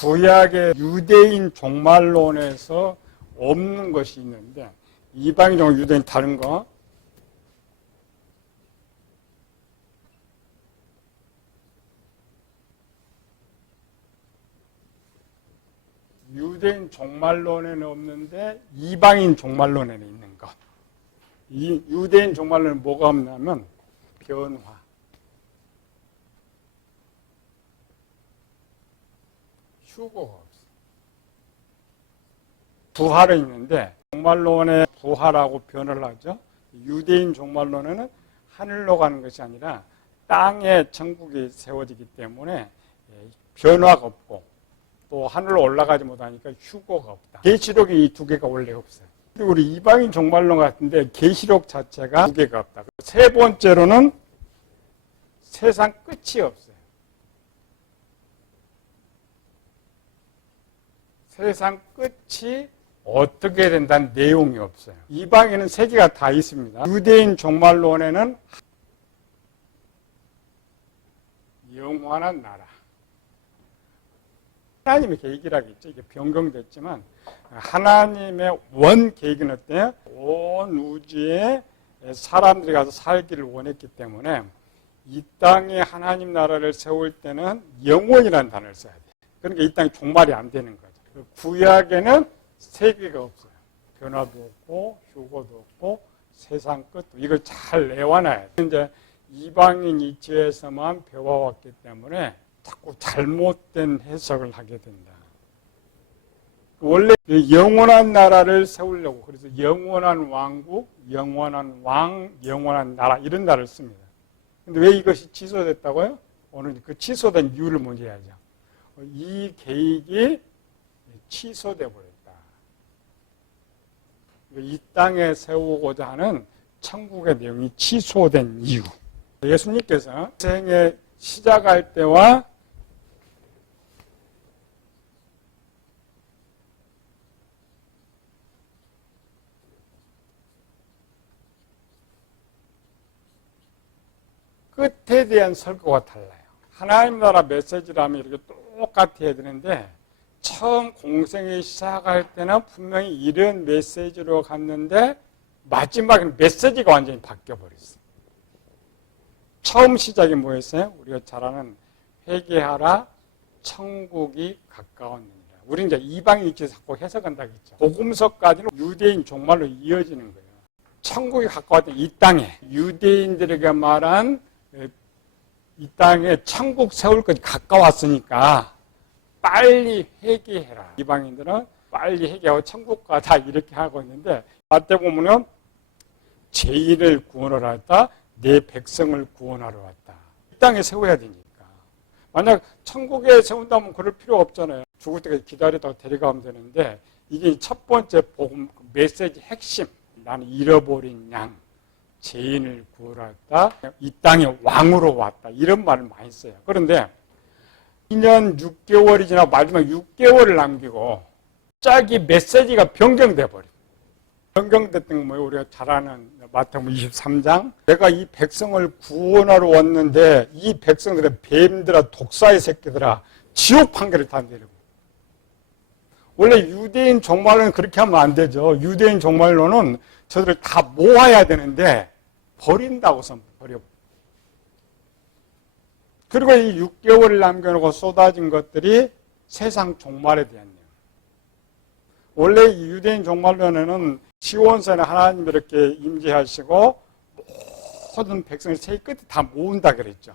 구약의 유대인 종말론에서 없는 것이 있는데, 이방인과 유대인 다른 거. 유대인 종말론에는 없는데 이방인 종말론에는 있는 것. 이 유대인 종말론은 뭐가 없냐면 변화. 휴고가 없어. 부활은 있는데 종말론에 부활하고 변화를 하죠. 유대인 종말론에는 하늘로 가는 것이 아니라 땅에 천국이 세워지기 때문에 변화가 없고 또 하늘로 올라가지 못하니까 휴고가 없다. 계시록이 이 두 개가 원래 없어요. 그리고 우리 이방인 종말론 같은데 계시록 자체가 두 개가 없다. 세 번째로는 세상 끝이 없어요. 세상 끝이 어떻게 된다는 내용이 없어요. 이방인은 세 개가 다 있습니다. 유대인 종말론에는 영원한 나라. 하나님의 계획이라겠죠. 이게 변경됐지만 하나님의 원 계획은 어때요? 온 우주에 사람들이 가서 살기를 원했기 때문에 이 땅에 하나님 나라를 세울 때는 영원이라는 단어를 써야 돼요. 그러니까 이 땅이 종말이 안 되는 거죠. 구약에는 세계가 없어요. 변화도 없고 휴고도 없고 세상 끝도. 이걸 잘 내와놔야 돼요. 이제 이방인 이치에서만 배워왔기 때문에 자꾸 잘못된 해석을 하게 된다. 원래 영원한 나라를 세우려고 그래서 영원한 왕국, 영원한 왕, 영원한 나라 이런 나라를 씁니다. 근데 왜 이것이 취소됐다고요? 오늘 그 취소된 이유를 먼저 해야죠. 이 계획이 취소돼 버렸다. 이 땅에 세우고자 하는 천국의 내용이 취소된 이유. 예수님께서 생애 시작할 때와 끝에 대한 설교가 달라요. 하나님 나라 메시지라면 이렇게 똑같이 해야 되는데 처음 공생이 시작할 때는 분명히 이런 메시지로 갔는데 마지막에는 메시지가 완전히 바뀌어버렸어요. 처음 시작이 뭐였어요? 우리가 잘 아는 회개하라 천국이 가까웠느니라. 우리 이제 이방인 입장에서 자꾸 해석한다고 했죠. 복음서까지는 유대인 종말로 이어지는 거예요. 천국이 가까웠던 이 땅에 유대인들에게 말한 이 땅에 천국 세울 것이 가까웠으니까 빨리 회개해라. 이방인들은 빨리 회개하고 천국 가자 이렇게 하고 있는데 마태복음은 죄인을 구원하러 왔다. 내 백성을 구원하러 왔다. 이 땅에 세워야 되니까. 만약 천국에 세운다면 그럴 필요 없잖아요. 죽을 때까지 기다리다가 데려가면 되는데 이게 첫 번째 복음 메시지 핵심. 나는 잃어버린 양. 죄인을 구하러 왔다. 이 땅에 왕으로 왔다. 이런 말을 많이 써요. 그런데 2년 6개월이 지나고 마지막 6개월을 남기고 갑자기 메시지가 변경돼 버려요. 변경됐던 건 뭐예요? 우리가 잘 아는 마태복음 23장. 내가 이 백성을 구원하러 왔는데 이 백성들의 뱀들아 독사의 새끼들아 지옥 판결을 다 내리고. 원래 유대인 종말론은 그렇게 하면 안 되죠. 유대인 종말론은 저들을 다 모아야 되는데 버린다고 버려. 그리고 이 6개월을 남겨놓고 쏟아진 것들이 세상 종말에 대한 내용. 원래 이 유대인 종말론에는 시온산에 하나님이 이렇게 임재하시고 모든 백성을 세계 끝에 다 모은다 그랬죠.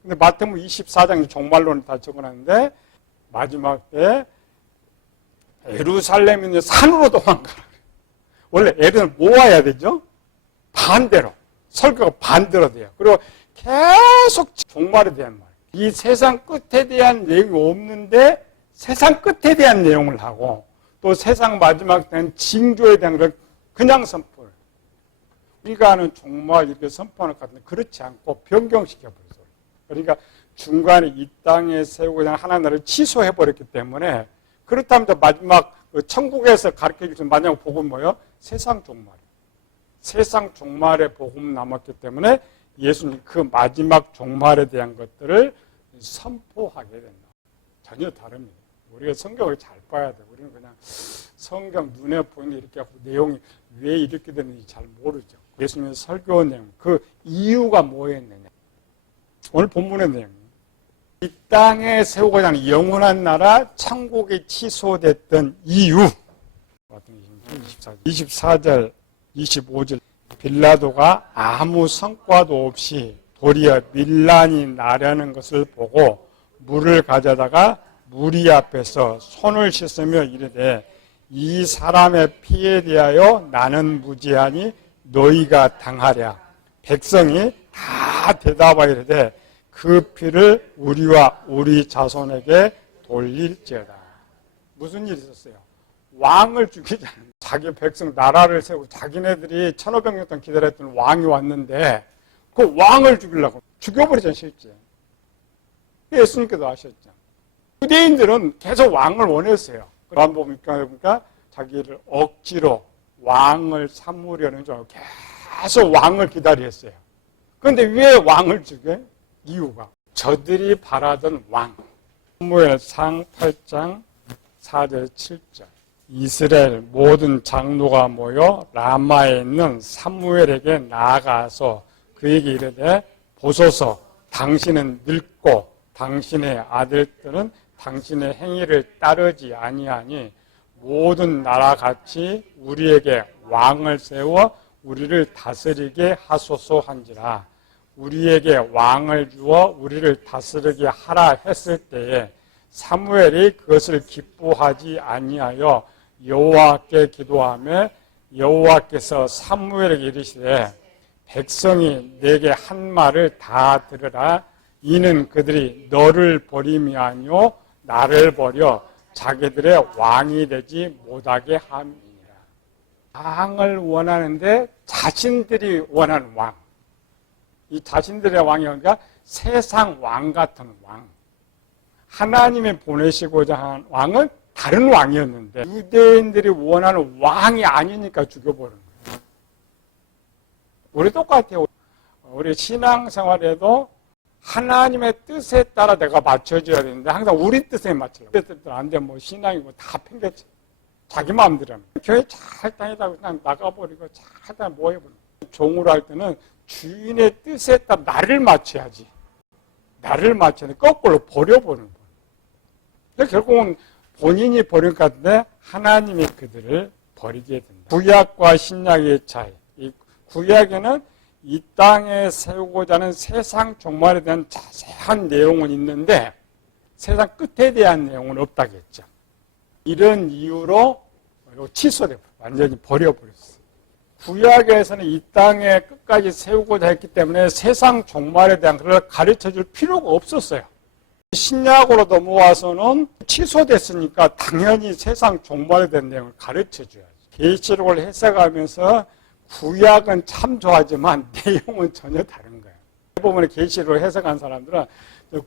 근데 마태복음 24장 종말론을 다 적어놨는데 마지막 때 예루살렘 있는 산으로 도망가라. 원래 애를 모아야 되죠. 반대로. 설교가 반대로 돼요. 그리고 계속 종말에 대한 말. 이 세상 끝에 대한 내용이 없는데 세상 끝에 대한 내용을 하고 또 세상 마지막 때는 징조에 대한 걸 그냥 선포를. 우리가 하는 종말 이렇게 선포하는 것 같은데 그렇지 않고 변경시켜버렸어요. 그러니까 중간에 이 땅에 세우고자 하는 하나님 나라를 취소해버렸기 때문에 그렇다면 마지막 천국에서 가르쳐 주신 마지막 복음은 뭐예요? 세상 종말. 세상 종말의 복음 남았기 때문에 예수님 그 마지막 종말에 대한 것들을 선포하게 된다. 전혀 다릅니다. 우리가 성경을 잘 봐야 돼요. 우리는 그냥 성경 눈에 보이는 이렇게 하고 내용이 왜 이렇게 되는지 잘 모르죠. 예수님의 설교 내용, 그 이유가 뭐였느냐. 오늘 본문의 내용. 이 땅에 세우고자 하는 영원한 나라, 천국이 취소됐던 이유. 24절, 25절. 빌라도가 아무 성과도 없이 도리어 밀란이 나려는 것을 보고 물을 가져다가 무리 앞에서 손을 씻으며 이르되 이 사람의 피에 대하여 나는 무죄하니 너희가 당하랴. 백성이 다 대답하여 이르되 그 피를 우리와 우리 자손에게 돌릴지어다. 무슨 일이 있었어요? 왕을 죽이자는, 자기 백성 나라를 세우고 자기네들이 1500년 동안 기다렸던 왕이 왔는데 그 왕을 죽이려고 죽여버리잖아요. 실제 예수님께서 하셨죠. 유대인들은 계속 왕을 원했어요. 그런 보니까 자기를 억지로 왕을 삼으려는 줄 알고 계속 왕을 기다렸어요. 그런데 왜 왕을 죽여요? 이유가 저들이 바라던 왕. 사무엘상 8장 4절 7절. 이스라엘 모든 장로가 모여 라마에 있는 사무엘에게 나아가서 그에게 이르되 보소서 당신은 늙고 당신의 아들들은 당신의 행위를 따르지 아니하니 모든 나라같이 우리에게 왕을 세워 우리를 다스리게 하소서 한지라. 우리에게 왕을 주어 우리를 다스리게 하라 했을 때에 사무엘이 그것을 기뻐하지 아니하여 여호와께 기도하며 여호와께서 사무엘에게 이르시되 백성이 내게 한 말을 다 들으라. 이는 그들이 너를 버림이 아니요 나를 버려 자기들의 왕이 되지 못하게 함이니라. 왕을 원하는데 자신들이 원하는 왕. 이 자신들의 왕이 그러니까 세상 왕 같은 왕. 하나님이 보내시고자 하는 왕은 다른 왕이었는데 유대인들이 원하는 왕이 아니니까 죽여버리는 거예요. 우리 똑같아요. 우리 신앙생활에도 하나님의 뜻에 따라 내가 맞춰줘야 되는데 항상 우리 뜻에 맞추려고. 우리 뜻대로 안 되면 뭐 신앙이고 다 팽개쳐. 자기 마음대로 합니다. 교회 잘 다니다가 그냥 나가버리고 잘 다니고 뭐 해버리고. 종으로 할 때는 주인의 뜻에 따라 나를 맞춰야지. 나를 맞춰야 돼. 거꾸로 버려버리는 거예요. 근데 결국은 본인이 버릴 것 같은데 하나님이 그들을 버리게 된다. 구약과 신약의 차이. 이 구약에는 이 땅에 세우고자 하는 세상 종말에 대한 자세한 내용은 있는데 세상 끝에 대한 내용은 없다겠죠. 이런 이유로 취소돼 완전히 버려버렸어요. 구약에서는 이 땅에 끝까지 세우고자 했기 때문에 세상 종말에 대한 것을 가르쳐줄 필요가 없었어요. 신약으로 넘어와서는 취소됐으니까 당연히 세상 종말에 대한 내용을 가르쳐줘야지. 계시록을 해석하면서 구약은 참 좋아하지만 내용은 전혀 다른 거예요. 보면 계시록을 해석한 사람들은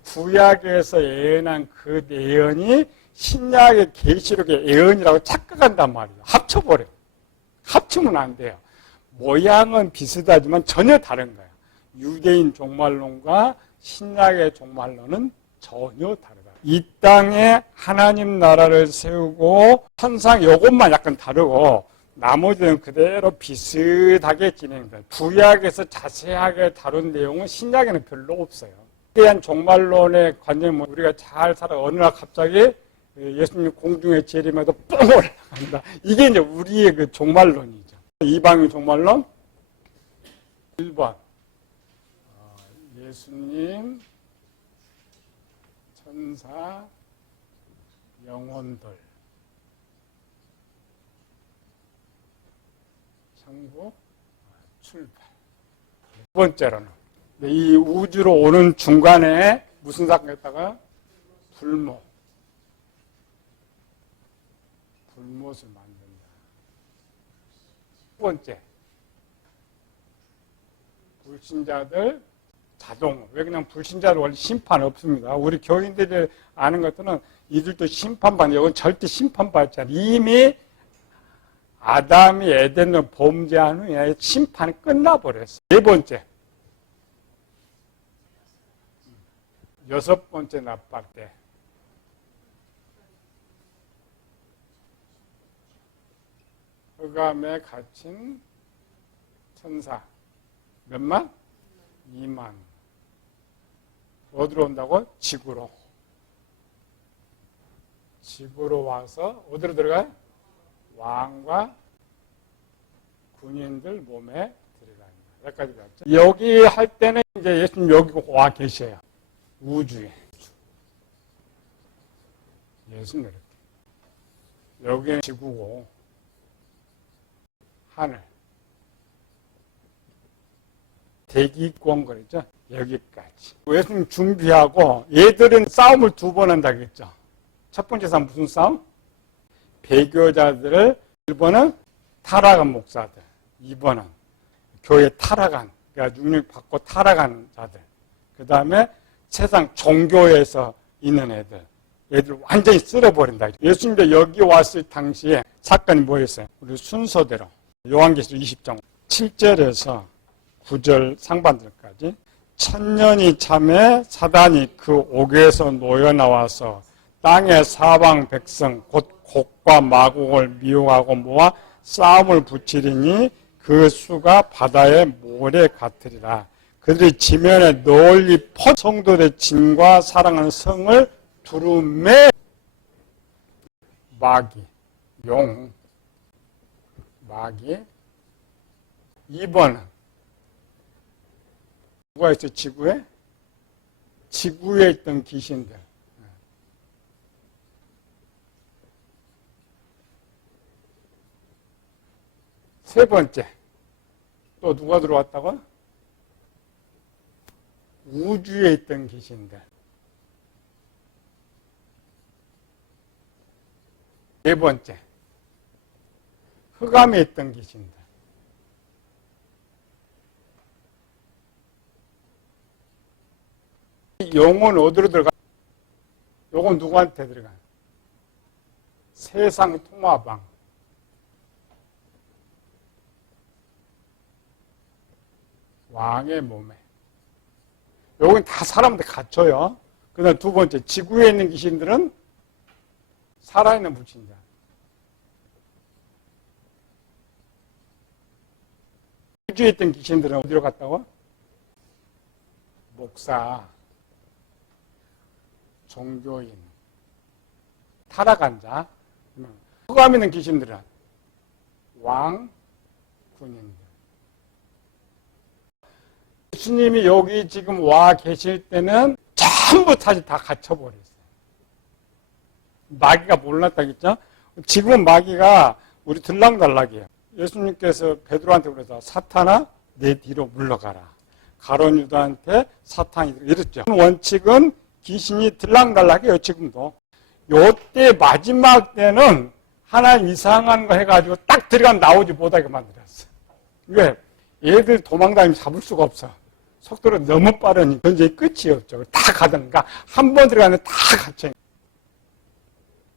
구약에서 예언한 그 예언이 신약의 계시록의 예언이라고 착각한단 말이에요. 합쳐버려요. 합치면 안 돼요. 모양은 비슷하지만 전혀 다른 거예요. 유대인 종말론과 신약의 종말론은 전혀 다르다. 이 땅에 하나님 나라를 세우고 천상 요것만 약간 다르고 나머지는 그대로 비슷하게 진행돼요. 구약에서 자세하게 다룬 내용은 신약에는 별로 없어요. 대한 종말론의 관념은 우리가 잘 살아 어느 날 갑자기 예수님 공중에 재림해도 뻥 올라간다. 이게 이제 우리의 그 종말론이죠. 이방인 종말론 1번 예수님, 천사, 영혼들, 천국, 출발. 두 번째로는 이 우주로 오는 중간에 무슨 사건이 있다가 불못. 불못을 만든다. 두 번째, 불신자들 자동. 왜 그냥 불신자들 원래 심판 없습니다. 우리 교인들이 아는 것들은 이들도 심판받는, 이건 절대 심판받지 않아요. 이미 아담이 에덴을 범죄한 후에 심판이 끝나버렸어요. 네 번째, 여섯 번째 나팔 때 흑암에 갇힌 천사. 몇만? 2만. 어디로 온다고? 지구로. 지구로 와서 어디로 들어가요? 왕과 군인들 몸에 들어갑니다. 여기까지 갔죠? 여기 할 때는 이제 예수님 여기 와 계셔요. 우주에. 예수님 이렇게. 여기는 지구고 하늘. 대기권 그랬죠? 여기까지. 예수님 준비하고 얘들은 싸움을 2번 한다 그랬죠? 첫 번째 싸움 무슨 싸움? 배교자들을 1번은 타락한 목사들, 2번은 교회 타락한, 그러니까 능력 받고 타락한 자들, 그 다음에 세상 종교에서 있는 애들 완전히 쓸어버린다. 예수님도 여기 왔을 당시에 사건이 뭐였어요? 우리 순서대로 요한계시록 20장 7절에서 9절 상반절까지 천년이 참에 사단이 그 옥에서 놓여 나와서 땅의 사방 백성 곧 곡과 마곡을 미혹하고 모아 싸움을 붙이리니 그 수가 바다의 모래 같으리라. 그들이 지면에 널리 퍼 성도의 짐과 사랑하는 성을 두루매 마귀, 용, 마귀. 2번은 누가 있어요? 지구에? 지구에 있던 귀신들. 세 번째, 또 누가 들어왔다고? 우주에 있던 귀신들. 네 번째, 흑암에 있던 귀신들. 영혼 어디로 들어가? 요건 누구한테 들어가? 세상 통화방. 왕의 몸에. 요건 다 사람한테 갇혀요. 그 다음 2번째, 지구에 있는 귀신들은 살아있는 불신자. 우주에 있던 귀신들은 어디로 갔다고? 목사, 종교인, 타락한 자. 흑암에 있는 귀신들은 왕, 군인들. 예수님이 여기 지금 와 계실 때는 전부 다시 다 갇혀버렸어요. 마귀가 몰랐다겠죠? 지금은 마귀가 우리 들락날락이에요. 예수님께서 베드로한테 그래서 사탄아 내 뒤로 물러가라. 가룟 유다한테 사탄이 이랬죠. 원칙은 귀신이 들락날락해요. 지금도. 요때 마지막 때는 하나님 이상한 거 해가지고 딱 들어가면 나오지 못하게 만들었어요. 왜? 얘들 도망다니면 잡을 수가 없어. 속도가 너무 빠르니 전쟁이 끝이 없죠. 다 가든가 한 번 들어가면 다 갇혀.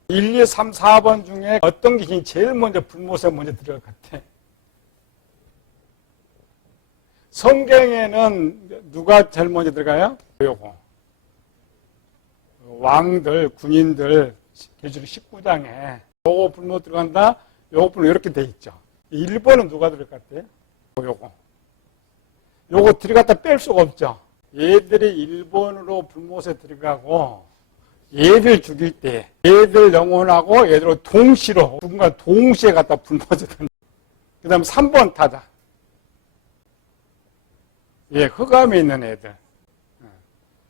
1, 2, 3, 4번 중에 어떤 귀신이 제일 먼저 불못에 먼저 들어갈 것 같아? 성경에는 누가 제일 먼저 들어가요? 요거. 왕들, 군인들, 계시록 19장에 요거 불못 들어간다, 요거 불못 이렇게 돼 있죠. 1번은 누가 들어갈 것 같아요? 요거 들어갔다 뺄 수가 없죠. 얘들이 1번으로 불못에 들어가고 얘들 죽일 때 얘들 영혼하고 얘들을 동시로 누군가 동시에 갖다 불못에 든다. 그 다음에 3번 타자. 예, 흑암에 있는 애들.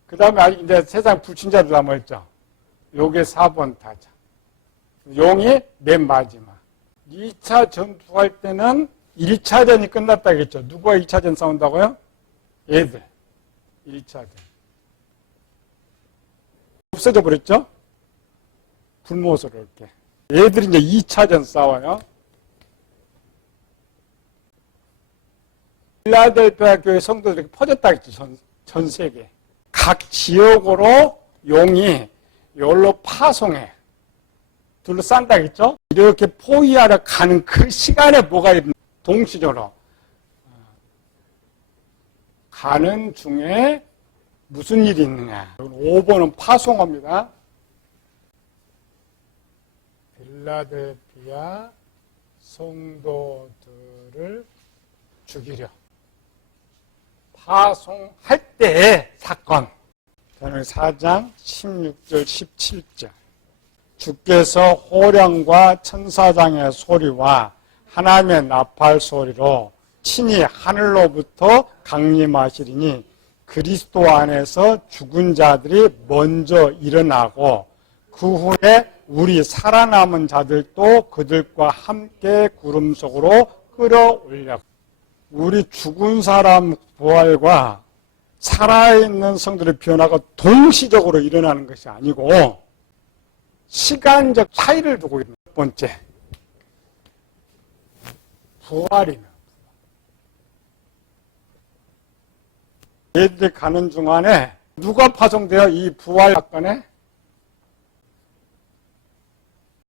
그 다음에 아직 이제 세상 불신자들 남아있죠. 요게 4번 타자. 용이 맨 마지막. 2차 전투할 때는 1차전이 끝났다겠죠. 누가 2차전 싸운다고요? 얘들. 1차전. 없어져 버렸죠? 불못으로 이렇게. 얘들이 이제 2차전 싸워요. 필라델피아 교회 성도들이 퍼졌다겠죠. 전 세계. 각 지역으로 용이 여기로 파송해. 둘러싼다겠죠? 이렇게 포위하러 가는 그 시간에 뭐가 동시적으로 가는 중에 무슨 일이 있느냐. 5번은 파송합니다. 필라델피아 성도들을 죽이려 파송할 때의 사건. 저는 4장 16절 17절. 주께서 호령과 천사장의 소리와 하나님의 나팔 소리로 친히 하늘로부터 강림하시리니 그리스도 안에서 죽은 자들이 먼저 일어나고 그 후에 우리 살아남은 자들도 그들과 함께 구름 속으로 끌어올려. 우리 죽은 사람 부활과 살아있는 성들의 변화가 동시적으로 일어나는 것이 아니고 시간적 차이를 두고 있는. 첫 번째, 부활이면 얘들이 가는 중간에 누가 파송돼요? 이 부활 사건에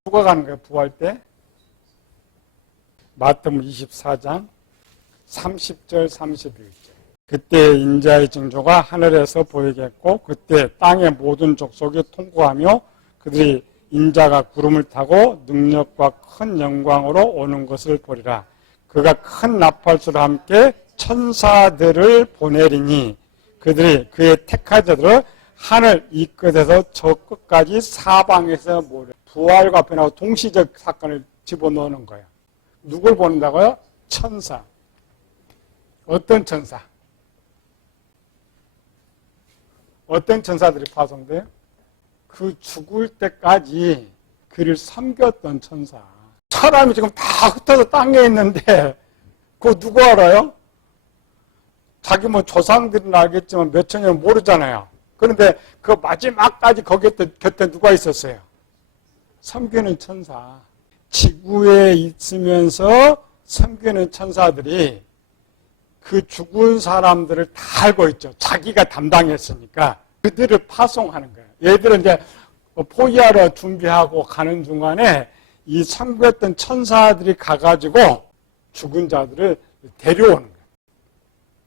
누가 가는 거예요? 부활 때? 마태복음 24장 30절 31절. 그때 인자의 징조가 하늘에서 보이겠고 그때 땅의 모든 족속이 통곡하며 그들이 인자가 구름을 타고 능력과 큰 영광으로 오는 것을 보리라. 그가 큰 나팔소리와 함께 천사들을 보내리니 그들이 그의 택한 자들을 하늘 이 끝에서 저 끝까지 사방에서 모여. 부활과 변화와 동시적 사건을 집어넣는 거예요. 누굴 보낸다고요? 천사. 어떤 천사? 어떤 천사들이 파송돼요? 그 죽을 때까지 그를 섬겼던 천사. 사람이 지금 다 흩어져 땅에 있는데 그거 누구 알아요? 자기 뭐 조상들은 알겠지만 몇 천년 모르잖아요. 그런데 그 마지막까지 거기 곁에 누가 있었어요? 섬기는 천사. 지구에 있으면서 섬기는 천사들이 그 죽은 사람들을 다 알고 있죠. 자기가 담당했으니까 그들을 파송하는 거예요. 얘들은 이제 포기하러 준비하고 가는 중간에 이 섬겼던 천사들이 가가지고 죽은 자들을 데려오는 거예요.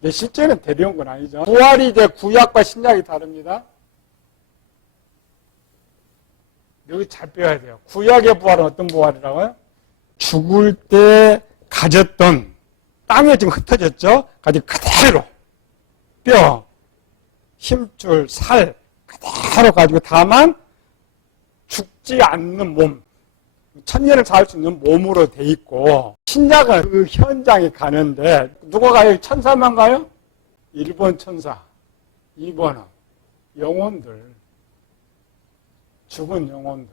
근데 실제는 데려온 건 아니죠. 부활이 이제 구약과 신약이 다릅니다. 여기 잘 배워야 돼요. 구약의 부활은 어떤 부활이라고요? 죽을 때 가졌던 땅에 지금 흩어졌죠? 가지고 그대로 뼈, 힘줄, 살 그대로 가지고 다만 죽지 않는 몸, 천년을 살 수 있는 몸으로 돼 있고 신약은 그 현장에 가는데 누가 가요? 천사만 가요? 1번 천사, 2번은 영혼들. 죽은 영혼들,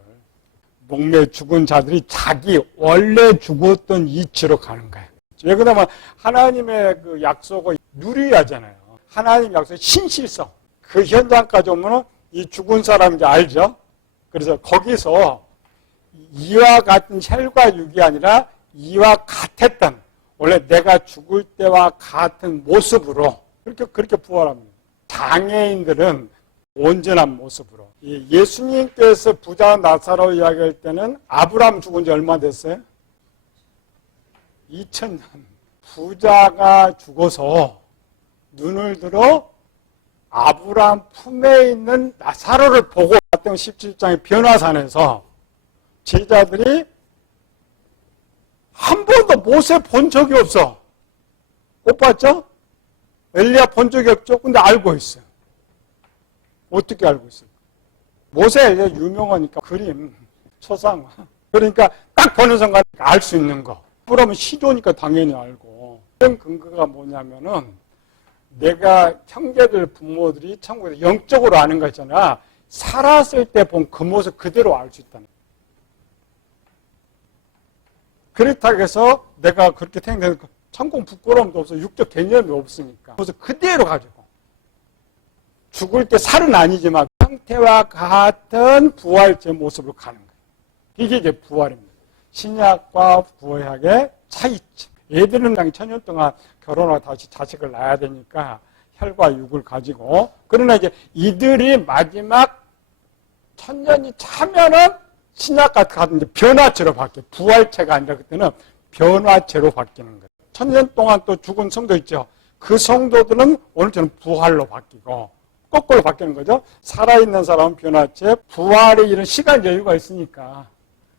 목매 죽은 자들이 자기 원래 죽었던 이치로 가는 거예요. 왜 그러냐면 하나님의 그 약속을 누려야 하잖아요. 하나님 약속의 신실성. 그 현장까지 오면 이 죽은 사람인지 알죠? 그래서 거기서 이와 같은 혈과 육이 아니라 이와 같았던 원래 내가 죽을 때와 같은 모습으로 그렇게 부활합니다. 장애인들은 온전한 모습으로. 예수님께서 부자 나사로 이야기할 때는 아브라함 죽은 지 얼마 됐어요? 2000년. 부자가 죽어서 눈을 들어 아브라함 품에 있는 나사로를 보고 마태복음 17장의 변화산에서 제자들이 한 번도 모세 본 적이 없어. 못 봤죠? 엘리야 본 적이 없죠? 근데 알고 있어요. 어떻게 알고 있을까? 모세 유명하니까 그림, 초상화. 그러니까 딱 보는 순간 알 수 있는 거. 그러면 시조니까 당연히 알고. 그런 근거가 뭐냐면은 내가 형제들, 부모들이 천국에서 영적으로 아는 거 있잖아. 살았을 때 본 그 모습 그대로 알 수 있다는 거야. 그렇다고 해서 내가 그렇게 생각해서 천국 부끄러움도 없어. 육적 개념이 없으니까. 그래서 그대로 가지고. 죽을 때 살은 아니지만 형태와 같은 부활제 모습으로 가는 거예요. 이게 이제 부활입니다. 신약과 구약의 차이점. 얘들은 당 천년 동안 결혼하고 다시 자식을 낳아야 되니까 혈과 육을 가지고. 그러나 이제 이들이 마지막 천년이 차면은 신약과 같은 이제 변화체로 바뀌어요. 부활체가 아니라 그때는 변화체로 바뀌는 거예요. 천년 동안 또 죽은 성도 있죠. 그 성도들은 오늘처럼 부활로 바뀌고 거꾸로 바뀌는 거죠. 살아있는 사람은 변화체, 부활의 이런 시간 여유가 있으니까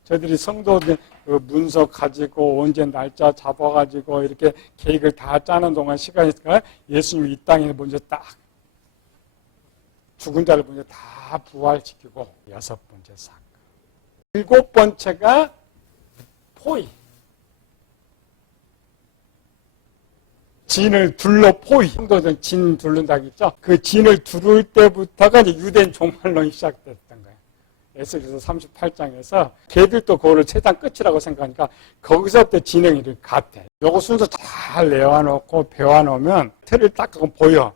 저희들이 성도들 그 문서 가지고 언제 날짜 잡아가지고 이렇게 계획을 다 짜는 동안 시간이 있으니까 예수님이 이 땅에 먼저 딱 죽은 자를 먼저 다 부활시키고 6번째 사건. 7번째가 포위. 진을 둘러 포위. 성도들 진 두른다고 했죠. 그 진을 두를 때부터가 이제 유대인 종말론이 시작됐던 거예요. 에스겔서 38장에서 걔들도 그거를 세상 끝이라고 생각하니까 거기서부터 진행이 이렇게 같아. 요거 순서 잘 내와놓고 배워놓으면 틀을 딱 그거 보여.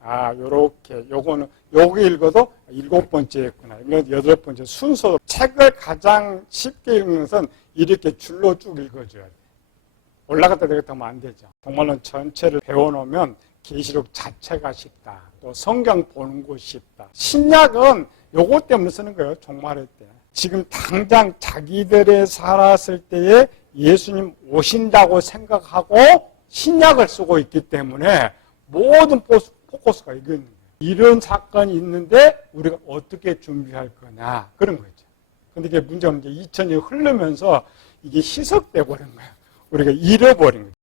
아, 요렇게 요거는 요거 읽어도 7번째였구나. 이건 8번째 순서. 책을 가장 쉽게 읽는 것은 이렇게 줄로 쭉 읽어줘야 돼. 올라갔다 내렸다 하면 안 되죠. 정말로 전체를 배워놓으면 계시록 자체가 쉽다. 또 성경 보는 곳이 쉽다. 신약은 요것 때문에 쓰는 거예요. 종말의 때. 지금 당장 자기들의 살았을 때에 예수님 오신다고 생각하고 신약을 쓰고 있기 때문에 모든 포커스가 이거 있는 거예요. 이런 사건이 있는데 우리가 어떻게 준비할 거냐 그런 거죠. 근데 이게 문제는 이제 2000년이 흐르면서 이게 희석돼 버린 거예요. 우리가 잃어버린 거예요.